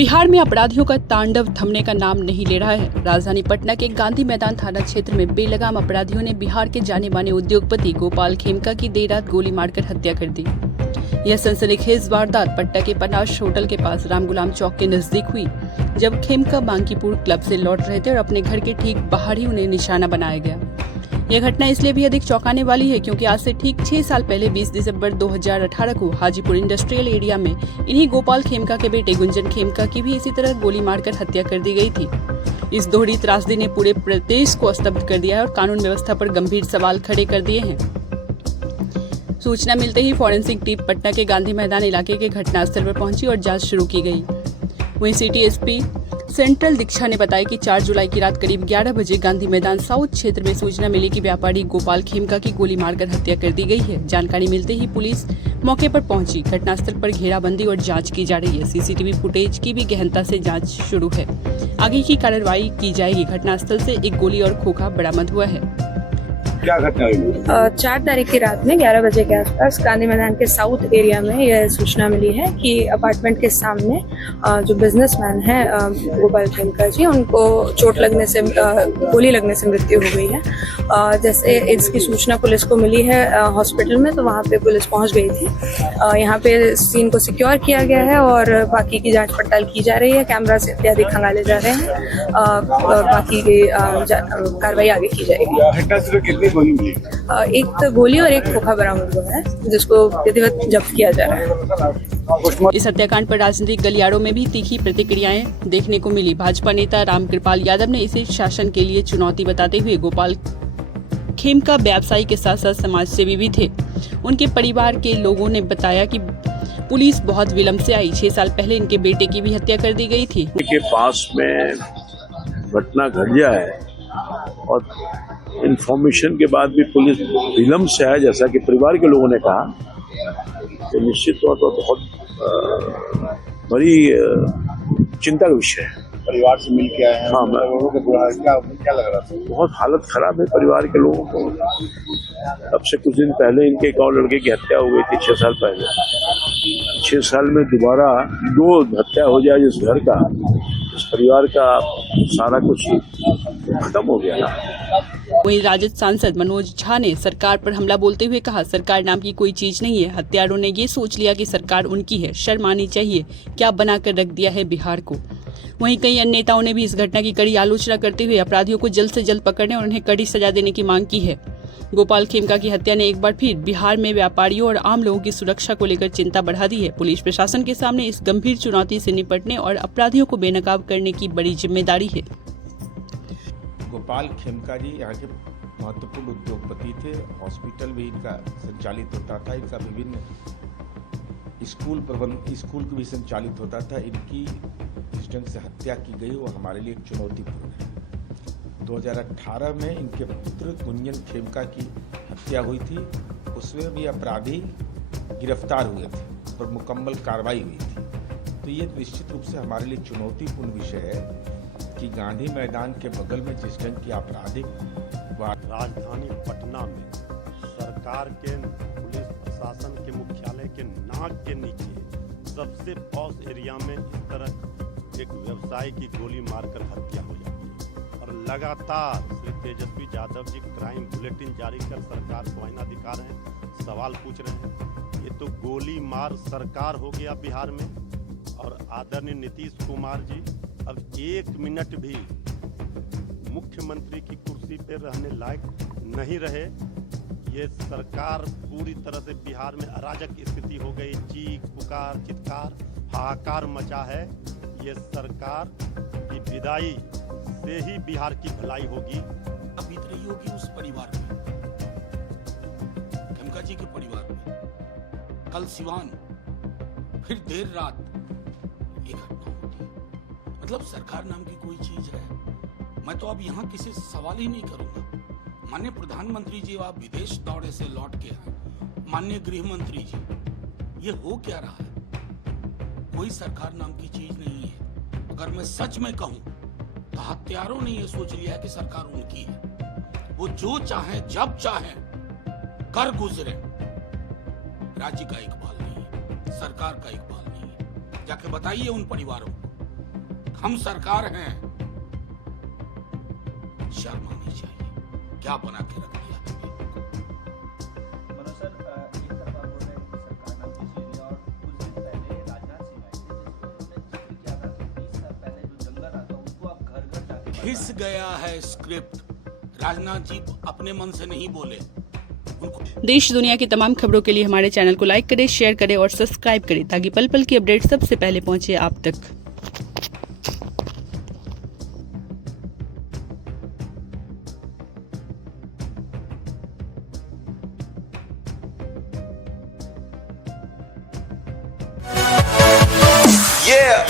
बिहार में अपराधियों का तांडव थमने का नाम नहीं ले रहा है। राजधानी पटना के गांधी मैदान थाना क्षेत्र में बेलगाम अपराधियों ने बिहार के जाने माने उद्योगपति गोपाल खेमका की देर रात गोली मारकर हत्या कर दी। यह सनसनीखेज वारदात पटना के पनाश होटल के पास रामगुलाम चौक के नजदीक हुई, जब खेमका बांकीपुर क्लब से लौट रहे थे और अपने घर के ठीक बाहर ही उन्हें निशाना बनाया गया। यह घटना इसलिए भी अधिक चौंकाने वाली है क्योंकि आज से ठीक 6 साल पहले 20 दिसंबर 2018 को हाजीपुर इंडस्ट्रियल एरिया में इन्हीं गोपाल खेमका के बेटे गुंजन खेमका की भी इसी तरह गोली मारकर हत्या कर दी गई थी। इस दोहरी त्रासदी ने पूरे प्रदेश को स्तब्ध कर दिया है और कानून व्यवस्था पर गंभीर सवाल खड़े कर दिए हैं। सूचना मिलते ही फॉरेंसिक टीम पटना के गांधी मैदान इलाके के घटनास्थल पर पहुंची और जांच शुरू की गई। वहीं सिटी एसपी सेंट्रल दीक्षा ने बताया कि 4 जुलाई की रात करीब 11 बजे गांधी मैदान साउथ क्षेत्र में सूचना मिली कि व्यापारी गोपाल खेमका की गोली मारकर हत्या कर दी गई है। जानकारी मिलते ही पुलिस मौके पर पहुंची। घटनास्थल पर घेराबंदी और जांच की जा रही है। सीसीटीवी फुटेज की भी गहनता से जांच शुरू है। आगे की कार्रवाई की जाएगी। घटनास्थल से एक गोली और खोखा बरामद हुआ है। क्या घटना हुई? 4 तारीख की रात में 11 बजे के आसपास गांधी मैदान के साउथ एरिया में यह सूचना मिली है कि अपार्टमेंट के सामने जो बिजनेसमैन है गोपाल खेमका जी, उनको चोट लगने से गोली लगने से मृत्यु हो गई है। जैसे इसकी सूचना पुलिस को मिली है हॉस्पिटल में, तो वहाँ पे पुलिस पहुँच गई थी। यहाँ पे सीन को सिक्योर किया गया है और बाकी की जांच पड़ताल की जा रही है। कैमरा से इत्यादि खंगाले जा रहे हैं। बाकी की कार्रवाई आगे की जाएगी। एक तो गोली और एक खोखा बरामद हुआ है, जिसको विधिवत जब्त किया जा रहा है। इस हत्याकांड पर राजनीतिक गलियारों में भी तीखी प्रतिक्रियाएं देखने को मिली। भाजपा नेता रामकृपाल यादव ने इसे शासन के लिए चुनौती बताते हुए गोपाल खेमका व्यवसायी के साथ साथ समाज सेवी भी थे। उनके परिवार के लोगों ने बताया कि पुलिस बहुत विलम्ब से आई। 6 साल पहले इनके बेटे की भी हत्या कर दी गई थी। के पास में घटना घट जाए और इंफॉर्मेशन के बाद भी पुलिस विलम्ब से आया, जैसा कि परिवार के लोगों ने कहा, तो निश्चित तौर पर बहुत बड़ी चिंता का विषय है। परिवार से मिल के आए हैं। हाँ, क्या लग रहा था? बहुत हालत खराब है परिवार के लोगों को। अब से कुछ दिन पहले इनके एक और लड़के की हत्या हो गई थी 6 साल पहले। 6 साल में दोबारा 2 हत्या हो जाए जिस घर का, इस परिवार का सारा कुछ खत्म हो गया ना। वहीं राजद सांसद मनोज झा ने सरकार पर हमला बोलते हुए कहा, सरकार नाम की कोई चीज नहीं है। हत्यारों ने ये सोच लिया कि सरकार उनकी है। शर्म आनी चाहिए, क्या बनाकर रख दिया है बिहार को। वहीं कई अन्य नेताओं ने भी इस घटना की कड़ी आलोचना करते हुए अपराधियों को जल्द से जल्द पकड़ने और उन्हें कड़ी सजा देने की मांग की है। गोपाल खेमका की हत्या ने एक बार फिर बिहार में व्यापारियों और आम लोगों की सुरक्षा को लेकर चिंता बढ़ा दी है। पुलिस प्रशासन के सामने इस गंभीर चुनौती से निपटने और अपराधियों को बेनकाब करने की बड़ी जिम्मेदारी है। गोपाल खेमका जी यहाँ के महत्वपूर्ण उद्योगपति थे। हॉस्पिटल भी इनका संचालित होता था। इनका विभिन्न स्कूल भी संचालित होता था। इनकी जिस ढंग से हत्या की गई वो हमारे लिए एक चुनौतीपूर्ण है। 2018 में इनके पुत्र गुंजन खेमका की हत्या हुई थी। उसमें भी अपराधी गिरफ्तार हुए थे, उस पर मुकम्मल कार्रवाई हुई थी। तो ये निश्चित रूप से हमारे लिए चुनौतीपूर्ण विषय है कि गांधी मैदान के बगल में जिस ढंग की आपराधिक राजधानी पटना में सरकार के पुलिस प्रशासन के मुख्यालय के नाक के नीचे सबसे पॉश एरिया में इस तरह एक व्यवसायी की गोली मारकर हत्या हो जाती है। और लगातार श्री तेजस्वी यादव जी क्राइम बुलेटिन जारी कर सरकार को आईना दिखा रहे हैं, सवाल पूछ रहे हैं। ये तो गोली मार सरकार हो गया बिहार में। और आदरणीय नीतीश कुमार जी अब 1 मिनट भी मुख्यमंत्री की कुर्सी पर रहने लायक नहीं रहे। ये सरकार पूरी तरह से बिहार में अराजक स्थिति हो गई। चीख पुकार चित्कार हाहाकार मचा है। ये सरकार की विदाई से ही बिहार की भलाई होगी। अब बीत रही होगी उस परिवार में, खेमका जी के परिवार में। कल सिवान, फिर देर रात ये घटना होती है। मतलब सरकार नाम की कोई चीज है। मैं तो अब यहाँ किसी से सवाल ही नहीं करूंगा। माननीय प्रधानमंत्री जी, आप विदेश दौरे से लौट के आए। माननीय गृह मंत्री जी, ये हो क्या रहा है? कोई सरकार नाम की चीज नहीं है। अगर मैं सच में कहूं तो हत्यारों ने ये सोच लिया है कि सरकार उनकी है। वो जो चाहे जब चाहे कर गुजरे। राज्य का इकबाल नहीं है, सरकार का इकबाल नहीं है। जाके बताइए उन परिवारों को हम सरकार हैं। शर्म आनी चाहिए, क्या बना के रख दिया है ये लोग। मनोज सर, एक तरफ आप बोल रहे हैं कि सरकार नाम की चीज और कुछ दिन पहले राजनाथ सिंह आए थे जिसमें उन्होंने जिक्र किया था कि 20 साल पहले जो जंगल आता उनको आप घर घर जाके घिस गया है स्क्रिप्ट। राजनाथ जी अपने मन से नहीं बोले, उनको देश दुनिया की तमाम खबरों के लिए हमारे चैनल को लाइक करें, शेयर करें और सब्सक्राइब करें ताकि पल पल की अपडेट सबसे पहले पहुंचे आप तक। Yeah.